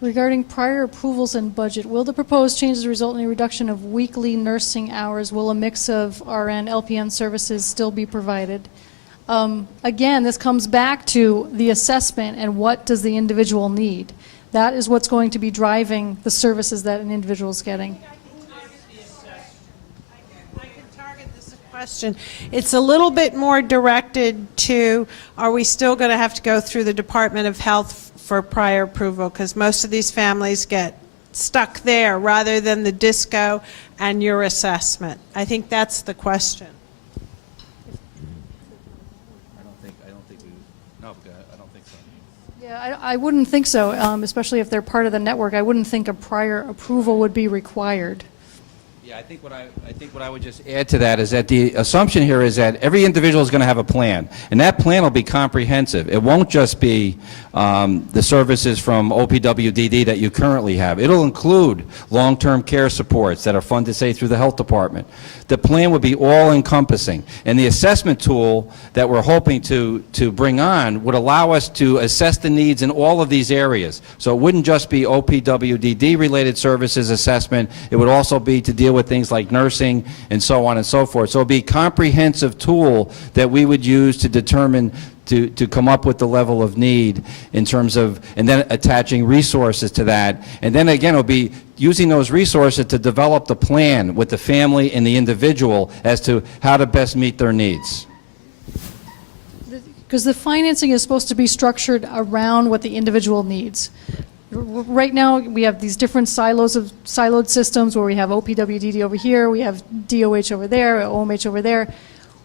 Regarding prior approvals and budget, will the proposed changes result in a reduction of weekly nursing hours? Will a mix of RN, LPN services still be provided? Again, this comes back to the assessment and what does the individual need. That is what's going to be driving the services that an individual is getting. I can target this question. It's a little bit more directed to, are we still going to have to go through the Department of Health for prior approval, because most of these families get stuck there rather than the DISCO and your assessment. I think that's the question. I don't think so. Yeah, I wouldn't think so, especially if they're part of the network. I wouldn't think a prior approval would be required. Yeah, I think what I would just add to that is that the assumption here is that every individual is going to have a plan, and that plan will be comprehensive. It won't just be the services from OPWDD that you currently have. It'll include long-term care supports that are funded, say, through the health department. The plan would be all-encompassing, and the assessment tool that we're hoping to bring on would allow us to assess the needs in all of these areas. So it wouldn't just be OPWDD-related services assessment. It would also be to deal with things like nursing and so on and so forth. So it would be a comprehensive tool that we would use to determine to come up with the level of need in terms of, and then attaching resources to that. And then again, it'll be using those resources to develop the plan with the family and the individual as to how to best meet their needs. Because the financing is supposed to be structured around what the individual needs. Right now, we have these different siloed systems where we have OPWDD over here, we have DOH over there, OMH over there.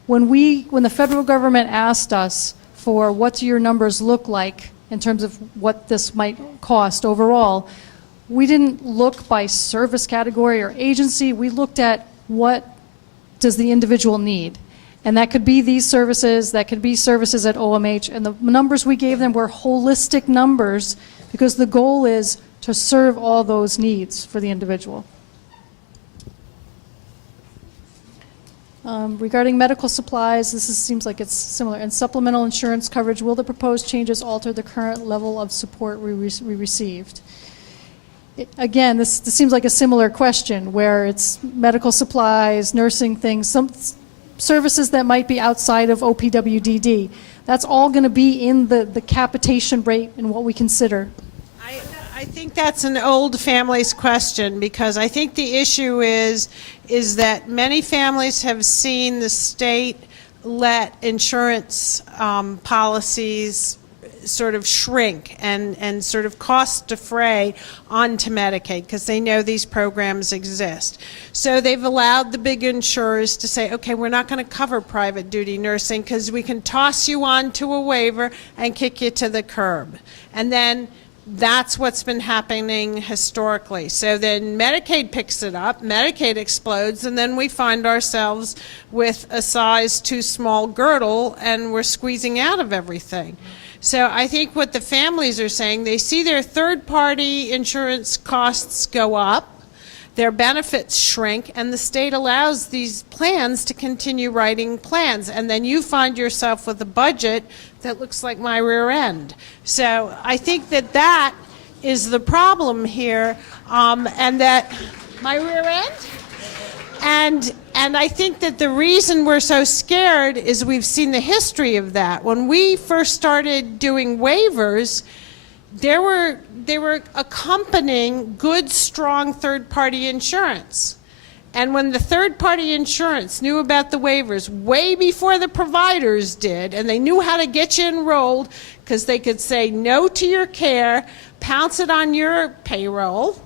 When the federal government asked us for what do your numbers look like in terms of what this might cost overall, we didn't look by service category or agency. We looked at what does the individual need. And that could be these services, that could be services at OMH, and the numbers we gave them were holistic numbers because the goal is to serve all those needs for the individual. Regarding medical supplies, seems like it's similar. And supplemental insurance coverage, will the proposed changes alter the current level of support we received? Again, this seems like a similar question where it's medical supplies, nursing things, some services that might be outside of OPWDD. That's all going to be in the capitation rate and what we consider. I think that's an old families question, because I think the issue is that many families have seen the state let insurance policies sort of shrink and sort of cost defray onto Medicaid because they know these programs exist. So they've allowed the big insurers to say, okay, we're not going to cover private duty nursing because we can toss you onto a waiver and kick you to the curb. And then that's what's been happening historically. So then Medicaid picks it up, Medicaid explodes, and then we find ourselves with a size too small girdle and we're squeezing out of everything. So I think what the families are saying, they see their third-party insurance costs go up, their benefits shrink, and the state allows these plans to continue writing plans. And then you find yourself with a budget that looks like my rear end. So I think that is the problem here, and that my rear end? And I think that the reason we're so scared is we've seen the history of that. When we first started doing waivers, there were accompanying good, strong third-party insurance. And when the third-party insurance knew about the waivers way before the providers did, and they knew how to get you enrolled because they could say no to your care, pounce it on your payroll,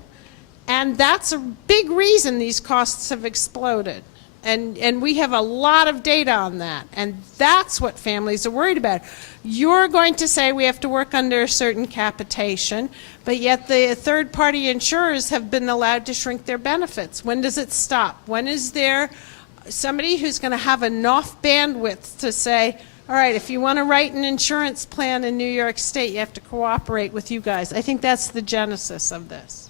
and that's a big reason these costs have exploded. And we have a lot of data on that, and that's what families are worried about. You're going to say we have to work under a certain capitation, but yet the third-party insurers have been allowed to shrink their benefits. When does it stop? When is there somebody who's going to have enough bandwidth to say, all right, if you want to write an insurance plan in New York State, you have to cooperate with you guys? I think that's the genesis of this.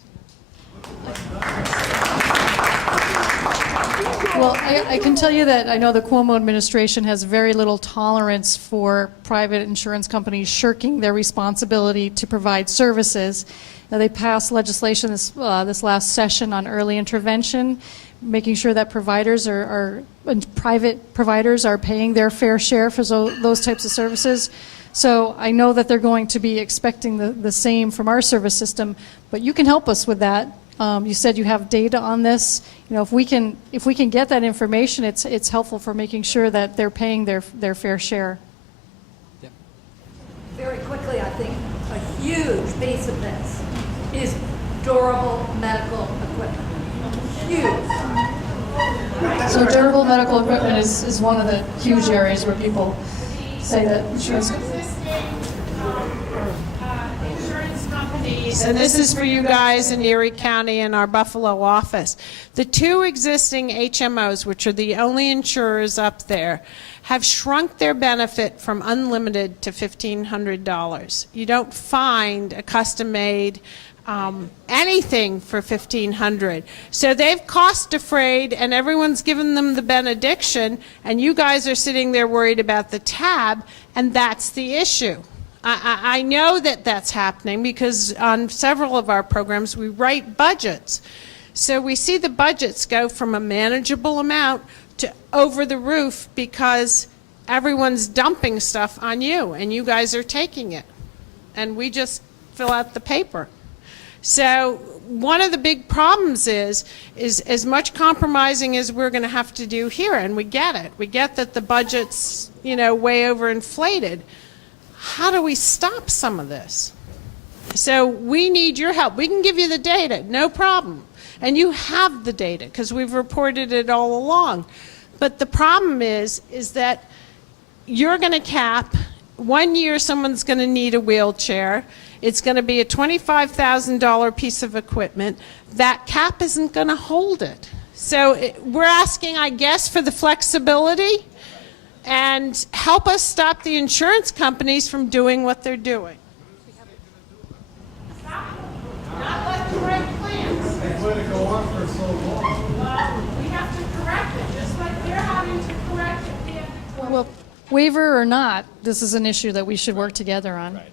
Well, I can tell you that I know the Cuomo administration has very little tolerance for private insurance companies shirking their responsibility to provide services. Now, they passed legislation this last session on early intervention, making sure that providers and private providers are paying their fair share for those types of services. So I know that they're going to be expecting the same from our service system, but you can help us with that. You said you have data on this. You know, if we can get that information, it's helpful for making sure that they're paying their fair share. Yep. Very quickly, I think a huge piece of this is durable medical equipment. Huge. So durable medical equipment is one of the huge areas where people say that insurance. Insurance companies, and this is for you guys in Erie County and our Buffalo office. The two existing HMOs, which are the only insurers up there, have shrunk their benefit from unlimited to $1,500. You don't find a custom-made anything for $1,500. So they've cost afraid, and everyone's given them the benediction, and you guys are sitting there worried about the tab, and that's the issue. I know that that's happening because on several of our programs we write budgets. So we see the budgets go from a manageable amount to over the roof because everyone's dumping stuff on you, and you guys are taking it. And we just fill out the paper. So one of the big problems is as much compromising as we're going to have to do here, and we get it. We get that the budget's, way overinflated. How do we stop some of this? So we need your help. We can give you the data, no problem. And you have the data because we've reported it all along. But the problem is that you're going to cap. 1 year someone's going to need a wheelchair. It's going to be a $25,000 piece of equipment. That cap isn't going to hold it. So we're asking, I guess, for the flexibility and help us stop the insurance companies from doing what they're doing. Stop them. Not let them write plans. They let it go on for so long. We have to correct it, just like they're having to correct it. Well, waiver or not, this is an issue that we should work together on. Right.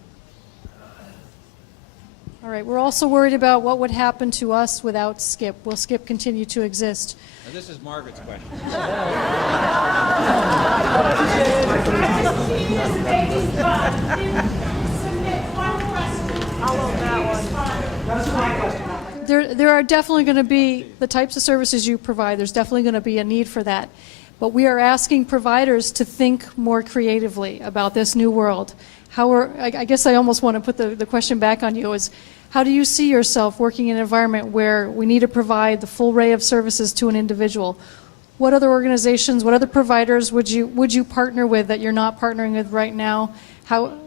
All right, we're also worried about what would happen to us without SCIP. Will SCIP continue to exist? Now, this is Margaret's question. There are definitely going to be the types of services you provide. There's definitely going to be a need for that. But we are asking providers to think more creatively about this new world. I guess I almost want to put the question back on you is, how do you see yourself working in an environment where we need to provide the full array of services to an individual? What other organizations, what other providers would you partner with that you're not partnering with right now? How?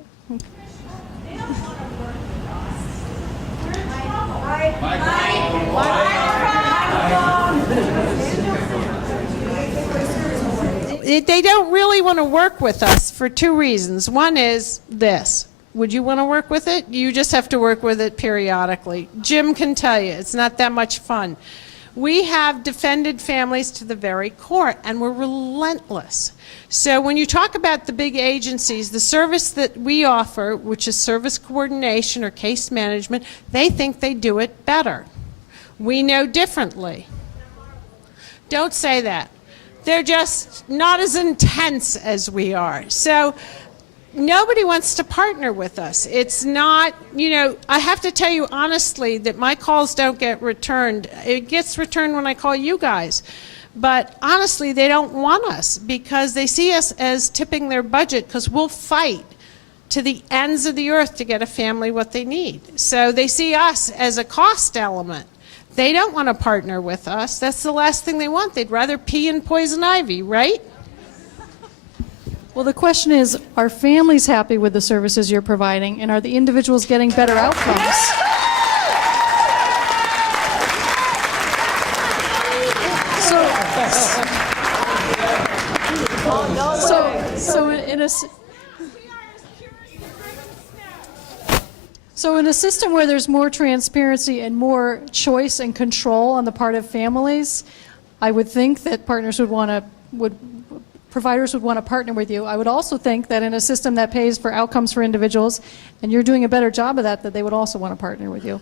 They don't really want to work with us for two reasons. One is this. Would you want to work with it? You just have to work with it periodically. Jim can tell you, it's not that much fun. We have defended families to the very core, and we're relentless. So when you talk about the big agencies, the service that we offer, which is service coordination or case management, they think they do it better. We know differently. Don't say that. They're just not as intense as we are. So nobody wants to partner with us. It's not, I have to tell you honestly that my calls don't get returned. It gets returned when I call you guys. But honestly, they don't want us because they see us as tipping their budget because we'll fight to the ends of the earth to get a family what they need. So they see us as a cost element. They don't want to partner with us. That's the last thing they want. They'd rather pee in poison ivy, right? Well, the question is, are families happy with the services you're providing, and are the individuals getting better outcomes? So in a system where there's more transparency and more choice and control on the part of families, I would think that partners providers would want to partner with you. I would also think that in a system that pays for outcomes for individuals, and you're doing a better job of that they would also want to partner with you.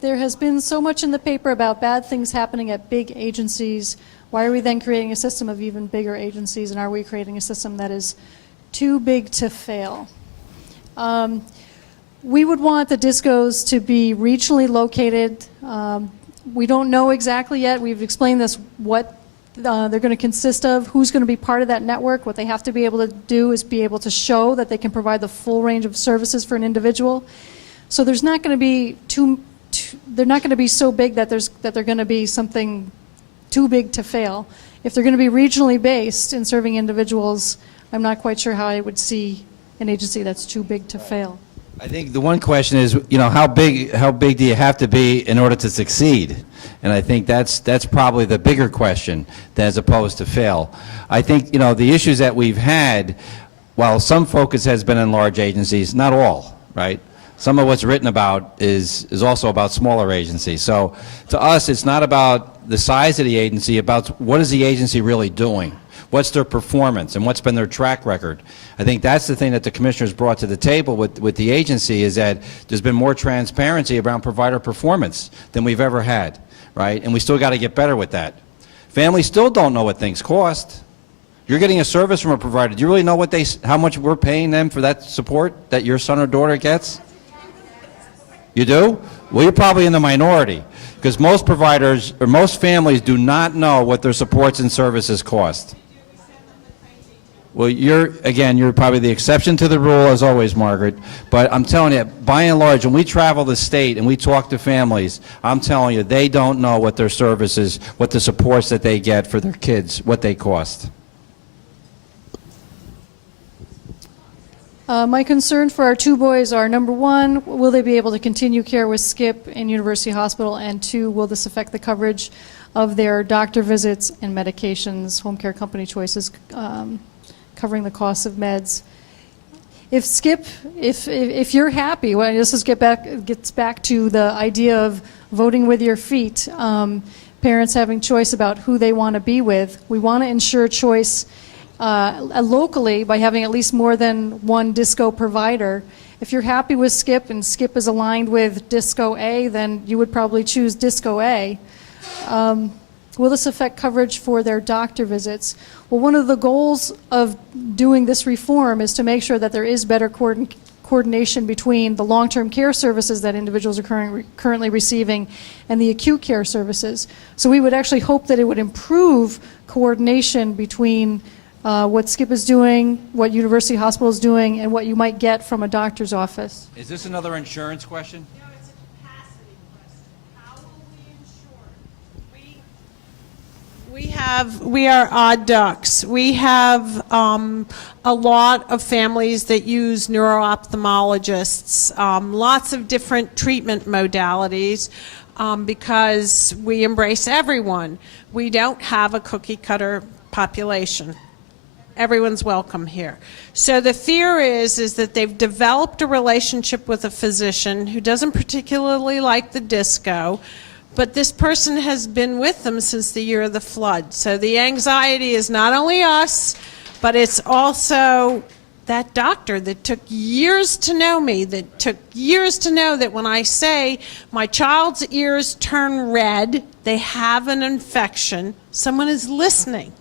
There has been so much in the paper about bad things happening at big agencies. Why are we then creating a system of even bigger agencies, and are we creating a system that is too big to fail? We would want the DISCOs to be regionally located. We don't know exactly yet. We've explained this, what they're going to consist of, who's going to be part of that network. What they have to be able to do is be able to show that they can provide the full range of services for an individual. So there's not going to be they're not going to be so big that they're going to be something too big to fail. If they're going to be regionally based in serving individuals, I'm not quite sure how I would see an agency that's too big to fail. I think the one question is, how big do you have to be in order to succeed? And I think that's probably the bigger question as opposed to fail. I think, the issues that we've had, while some focus has been in large agencies, not all, right? Some of what's written about is also about smaller agencies. So to us, it's not about the size of the agency, about what is the agency really doing? What's their performance and what's been their track record? I think that's the thing that the commissioners brought to the table with the agency, is that there's been more transparency around provider performance than we've ever had, right? And we still got to get better with that. Families still don't know what things cost. You're getting a service from a provider. Do you really know how much we're paying them for that support that your son or daughter gets? You do? Well, you're probably in the minority, because most providers or most families do not know what their supports and services cost. Well, you're probably the exception to the rule, as always, Margaret. But I'm telling you, by and large, when we travel the state and we talk to families, I'm telling you, they don't know what their services, what the supports that they get for their kids, what they cost. My concern for our two boys are, number one, will they be able to continue care with SCIP and University Hospital? And two, will this affect the coverage of their doctor visits and medications, home care company choices, covering the costs of meds? If SCIP, if you're happy, well, this gets back to the idea of voting with your feet, parents having choice about who they want to be with. We want to ensure choice locally by having at least more than one DISCO provider. If you're happy with SCIP and SCIP is aligned with DISCO A, then you would probably choose DISCO A. Will this affect coverage for their doctor visits? Well, one of the goals of doing this reform is to make sure that there is better coordination between the long-term care services that individuals are currently receiving and the acute care services. So we would actually hope that it would improve coordination between what SCIP is doing, what University Hospital is doing, and what you might get from a doctor's office. Is this another insurance question? No, it's a capacity question. How will we ensure? We are odd ducks. We have a lot of families that use neuro-ophthalmologists, lots of different treatment modalities, because we embrace everyone. We don't have a cookie-cutter population. Everyone's welcome here. So the fear is that they've developed a relationship with a physician who doesn't particularly like the DISCO, but this person has been with them since the year of the flood. So the anxiety is not only us, but it's also that doctor that took years to know me, that took years to know that when I say my child's ears turn red, they have an infection, someone is listening.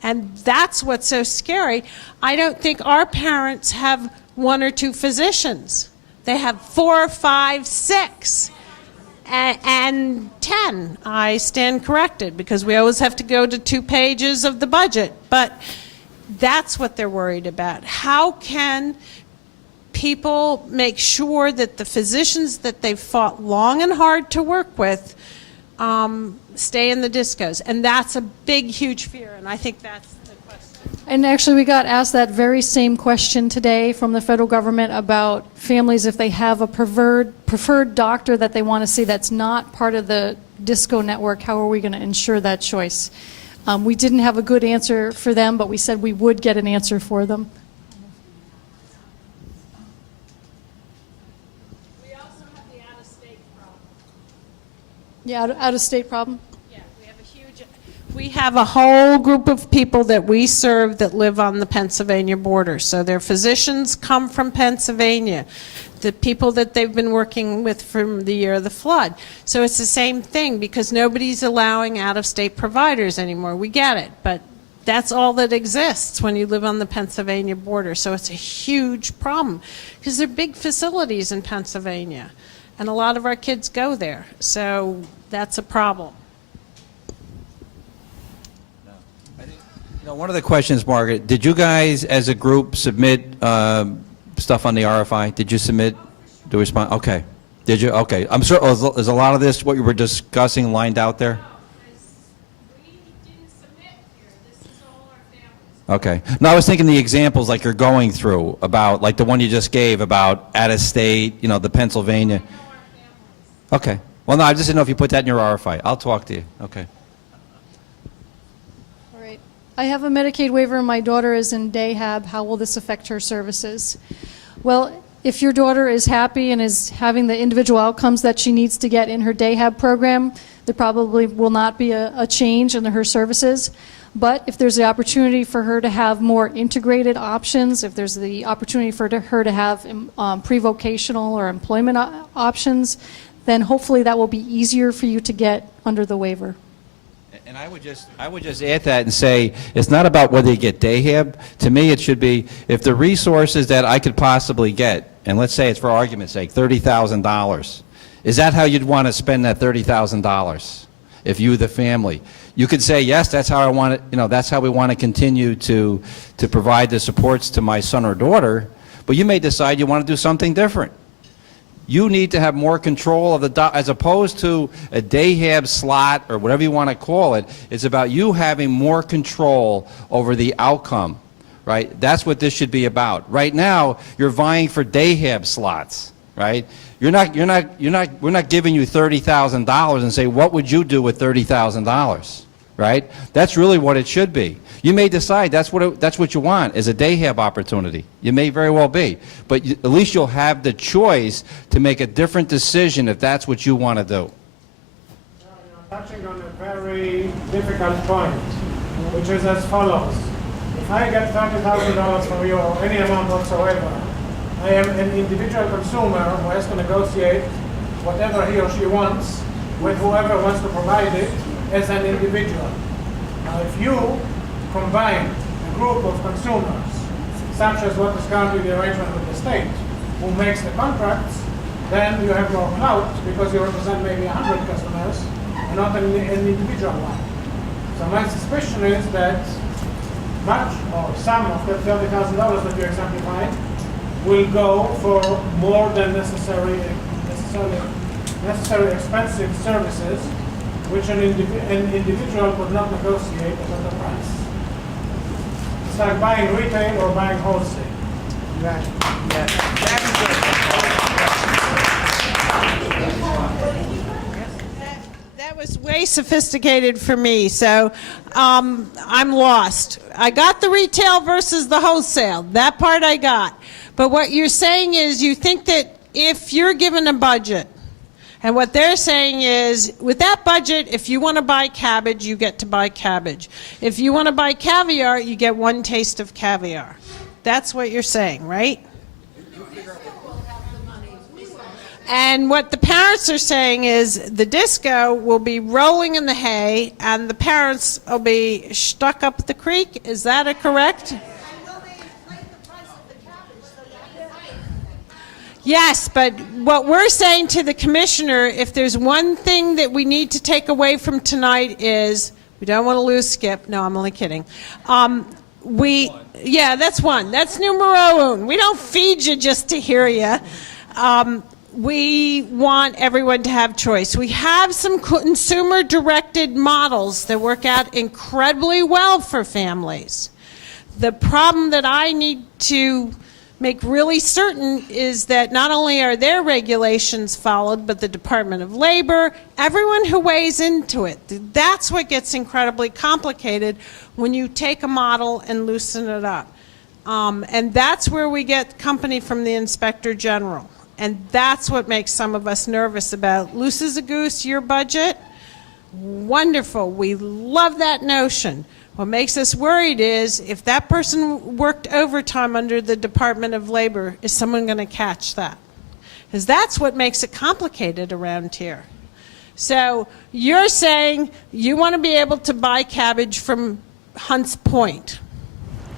And that's what's so scary. I don't think our parents have one or two physicians. They have 4, 5, 6, and 10. I stand corrected, because we always have to go to 2 pages of the budget. But that's what they're worried about. How can people make sure that the physicians that they've fought long and hard to work with stay in the DISCOs? And that's a big, huge fear, and I think that's the question. And actually, we got asked that very same question today from the federal government about families if they have a preferred doctor that they want to see that's not part of the DISCO network, how are we going to ensure that choice? We didn't have a good answer for them, but we said we would get an answer for them. Yeah, out-of-state problem? Yeah, we have a whole group of people that we serve that live on the Pennsylvania border. So their physicians come from Pennsylvania, the people that they've been working with from the year of the flood. So it's the same thing because nobody's allowing out-of-state providers anymore. We get it, but that's all that exists when you live on the Pennsylvania border. So it's a huge problem because they're big facilities in Pennsylvania, and a lot of our kids go there. So that's a problem. One of the questions, Margaret, did you guys as a group submit stuff on the RFI? Did you submit the response? Okay. Did you? Okay. I'm sure, is a lot of this what you were discussing lined out there? Okay. No, I was thinking the examples like you're going through about, like the one you just gave about out-of-state, the Pennsylvania. Okay. Well, no, I just didn't know if you put that in your RFI. I'll talk to you. Okay. All right. I have a Medicaid waiver and my daughter is in Dayhab. How will this affect her services? Well, if your daughter is happy and is having the individual outcomes that she needs to get in her Dayhab program, there probably will not be a change in her services. But if there's the opportunity for her to have more integrated options, if there's the opportunity for her to have pre-vocational or employment options, then hopefully that will be easier for you to get under the waiver. And I would just add that and say, it's not about whether you get Dayhab. To me, it should be, if the resources that I could possibly get, and let's say it's for argument's sake, $30,000, is that how you'd want to spend that $30,000? If you, the family, you could say, yes, that's how I want it, that's how we want to continue to provide the supports to my son or daughter, but you may decide you want to do something different. You need to have more control of the, as opposed to a Dayhab slot or whatever you want to call it, it's about you having more control over the outcome, right? That's what this should be about. Right now, you're vying for Dayhab slots, right? We're not giving you $30,000 and say, what would you do with $30,000, right? That's really what it should be. You may decide that's what you want is a Dayhab opportunity. You may very well be, but at least you'll have the choice to make a different decision if that's what you want to do. You're touching on a very difficult point, which is as follows. If I get $30,000 from you or any amount whatsoever, I am an individual consumer who has to negotiate whatever he or she wants with whoever wants to provide it as an individual. Now, if you combine a group of consumers, such as what is currently the arrangement with the state, who makes the contracts, then you have more clout because you represent maybe 100 customers and not an individual one. So my suspicion is that much or some of the $30,000 that you exemplified will go for more than necessary expensive services, which an individual would not negotiate at a price. It's like buying retail or buying wholesale. That was way sophisticated for me, so I'm lost. I got the retail versus the wholesale. That part I got. But what you're saying is you think that if you're given a budget, and what they're saying is, with that budget, if you want to buy cabbage, you get to buy cabbage. If you want to buy caviar, you get one taste of caviar. That's what you're saying, right? And what the parents are saying is the disco will be rolling in the hay and the parents will be stuck up the creek. Is that correct? Yes, but what we're saying to the commissioner, if there's one thing that we need to take away from tonight is, we don't want to lose Skip. No, I'm only kidding. Yeah, that's one. That's numero uno. We don't feed you just to hear you. We want everyone to have choice. We have some consumer-directed models that work out incredibly well for families. The problem that I need to make really certain is that not only are their regulations followed, but the Department of Labor, everyone who weighs into it. That's what gets incredibly complicated when you take a model and loosen it up. And that's where we get company from the Inspector General. And that's what makes some of us nervous about loose as a goose, your budget. Wonderful. We love that notion. What makes us worried is if that person worked overtime under the Department of Labor, is someone going to catch that? Because that's what makes it complicated around here. So you're saying you want to be able to buy cabbage from Hunts Point.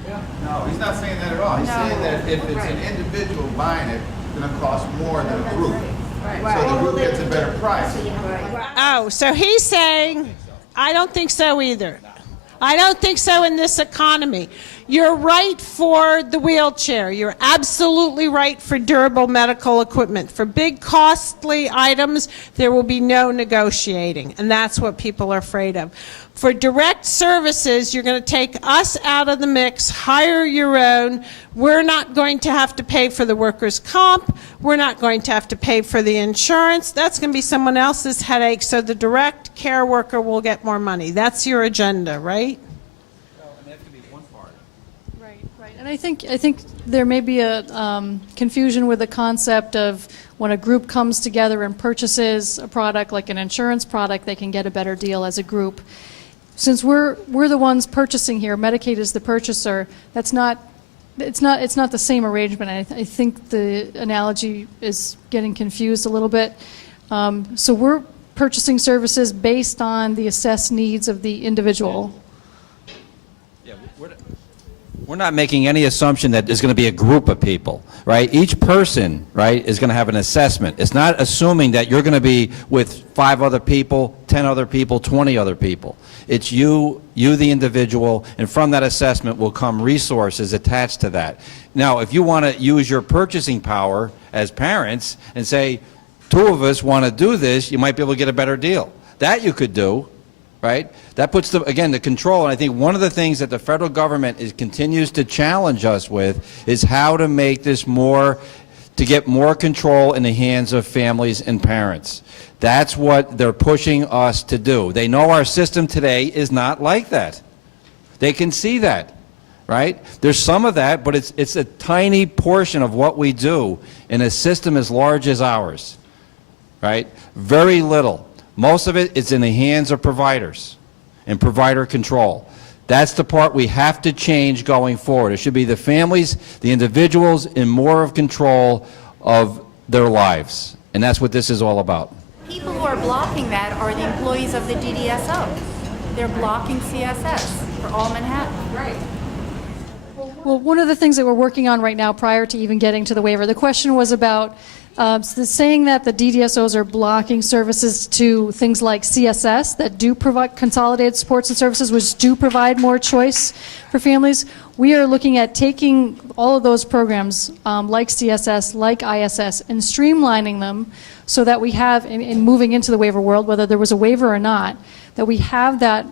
No, he's not saying that at all. He's saying that if it's an individual buying it, it's going to cost more than a group. So the group gets a better price. Oh, so he's saying, I don't think so either. I don't think so in this economy. You're right for the wheelchair. You're absolutely right for durable medical equipment. For big, costly items, there will be no negotiating, and that's what people are afraid of. For direct services, you're going to take us out of the mix, hire your own. We're not going to have to pay for the workers' comp. We're not going to have to pay for the insurance. That's going to be someone else's headache, so the direct care worker will get more money. That's your agenda, right? Right. And I think there may be a confusion with the concept of when a group comes together and purchases a product like an insurance product, they can get a better deal as a group. Since we're the ones purchasing here, Medicaid is the purchaser. It's not the same arrangement. I think the analogy is getting confused a little bit. So we're purchasing services based on the assessed needs of the individual. Yeah, we're not making any assumption that there's going to be a group of people, right? Each person, right, is going to have an assessment. It's not assuming that you're going to be with 5 other people, 10 other people, 20 other people. It's you, the individual, and from that assessment will come resources attached to that. Now, if you want to use your purchasing power as parents and say, 2 of us want to do this, you might be able to get a better deal. That you could do, right? That puts, again, the control. And I think one of the things that the federal government continues to challenge us with is how to make this to get more control in the hands of families and parents. That's what they're pushing us to do. They know our system today is not like that. They can see that, right? There's some of that, but it's a tiny portion of what we do in a system as large as ours, right? Very little. Most of it is in the hands of providers and provider control. That's the part we have to change going forward. It should be the families, the individuals, in more of control of their lives. And that's what this is all about. People who are blocking that are the employees of the DDSO. They're blocking CSS for all Manhattan. Right. Well, one of the things that we're working on right now prior to even getting to the waiver, the question was about saying that the DDSOs are blocking services to things like CSS that do provide consolidated supports and services, which do provide more choice for families. We are looking at taking all of those programs like CSS, like ISS, and streamlining them so that we have, in moving into the waiver world, whether there was a waiver or not, that we have that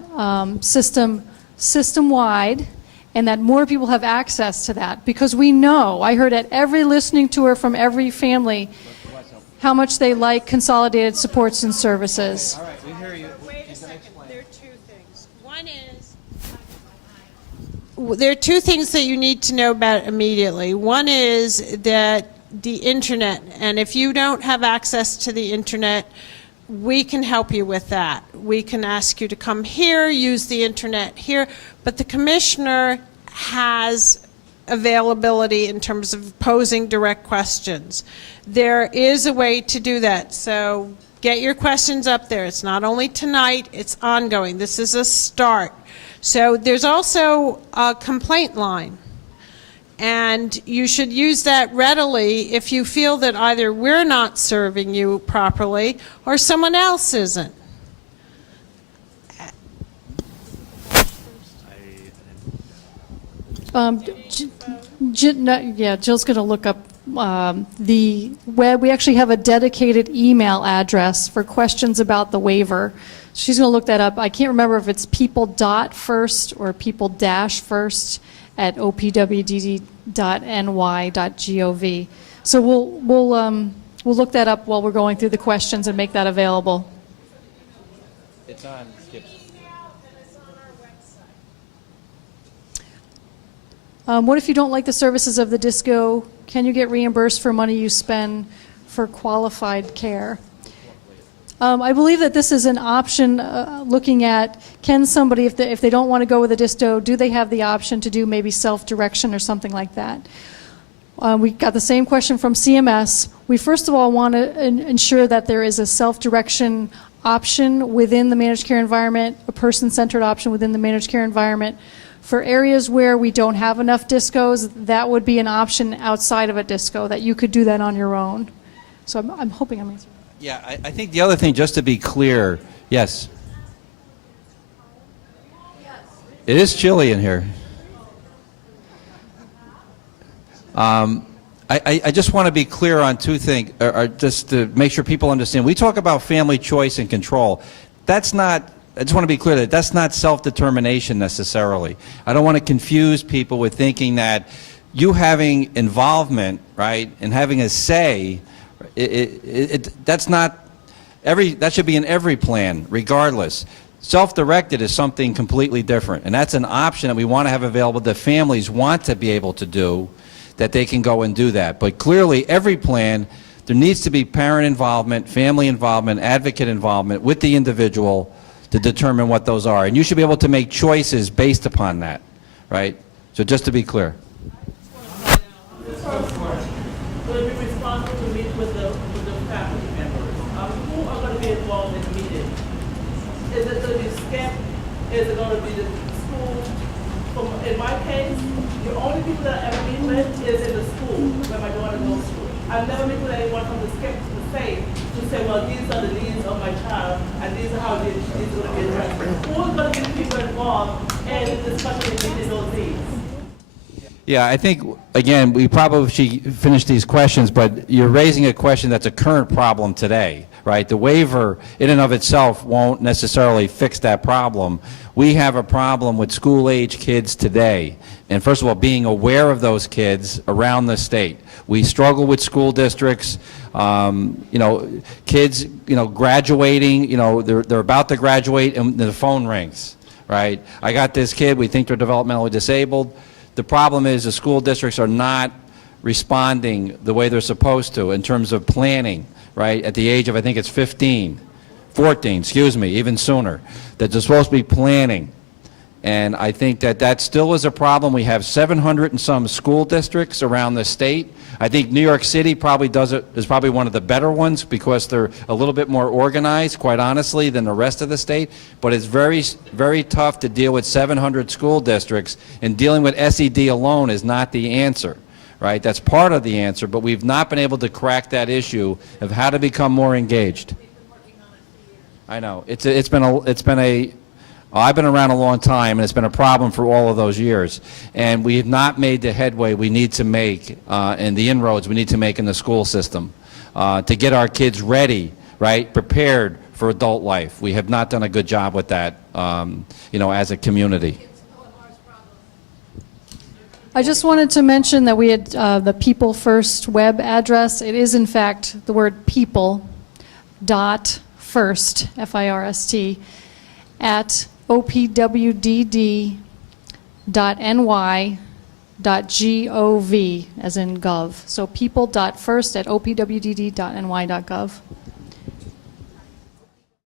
system-wide, and that more people have access to that. Because we know, I heard at every listening tour from every family, how much they like consolidated supports and services. All right, we hear you. Wait a second. There are 2 things. There are 2 things that you need to know about immediately. One is that the internet, and if you don't have access to the internet, we can help you with that. We can ask you to come here, use the internet here, but the commissioner has availability in terms of posing direct questions. There is a way to do that, so get your questions up there. It's not only tonight, it's ongoing. This is a start. So there's also a complaint line. And you should use that readily if you feel that either we're not serving you properly or someone else isn't. Jill's going to look up the web. We actually have a dedicated email address for questions about the waiver. She's going to look that up. I can't remember if it's people.first or people-first at opwdd.ny.gov. So we'll look that up while we're going through the questions and make that available. It's on Skip's. What if you don't like the services of the disco? Can you get reimbursed for money you spend for qualified care. I believe that this is an option looking at, can somebody, if they don't want to go with a disto, do they have the option to do maybe self-direction or something like that? We got the same question from CMS. We first of all want to ensure that there is a self-direction option within the managed care environment, a person-centered option within the managed care environment. For areas where we don't have enough discos, that would be an option outside of a disco, that you could do that on your own. So I'm hoping I'm answering. Yeah, I think the other thing, just to be clear, yes. It is chilly in here. I just want to be clear on two things, or just to make sure people understand. We talk about family choice and control. That's not, I just want to be clear that that's not self-determination necessarily. I don't want to confuse people with thinking that you having involvement, right, and having a say, that's not that should be in every plan, regardless. Self-directed is something completely different, and that's an option that we want to have available that families want to be able to do, that they can go and do that. But clearly, every plan, there needs to be parent involvement, family involvement, advocate involvement with the individual to determine what those are. And you should be able to make choices based upon that, right? So just to be clear. Will it be responsible to meet with the faculty members? Who are going to be involved in the meeting? Is it going to be SCEP? Is it going to be the school? In my case, the only people that I ever meet with is in the school where my daughter goes to. I've never met with anyone from the SCEP to say, well, these are the needs of my child, and these are how these are going to be addressed. Who's going to be the people involved in discussing and meeting those needs? Yeah, I think, again, we probably should finish these questions, but you're raising a question that's a current problem today, right? The waiver in and of itself won't necessarily fix that problem. We have a problem with school-age kids today, and first of all, being aware of those kids around the state. We struggle with school districts, kids, graduating, they're about to graduate and the phone rings, right? I got this kid, we think they're developmentally disabled. The problem is the school districts are not responding the way they're supposed to in terms of planning, right? At the age of, I think it's 14, even sooner, that they're supposed to be planning. And I think that still is a problem. We have 700 and some school districts around the state. I think New York City probably is probably one of the better ones because they're a little bit more organized, quite honestly, than the rest of the state. But it's very, very tough to deal with 700 school districts, and dealing with SED alone is not the answer, right? That's part of the answer, but we've not been able to crack that issue of how to become more engaged. I know. I've been around a long time, and it's been a problem for all of those years. And we have not made the headway we need to make and the inroads we need to make in the school system to get our kids ready, right, prepared for adult life. We have not done a good job with that, as a community. I just wanted to mention that we had the People First web address. It is, in fact, the word people dot first, F-I-R-S-T, at opwdd.ny.gov, as in gov. So people.first at opwdd.ny.gov.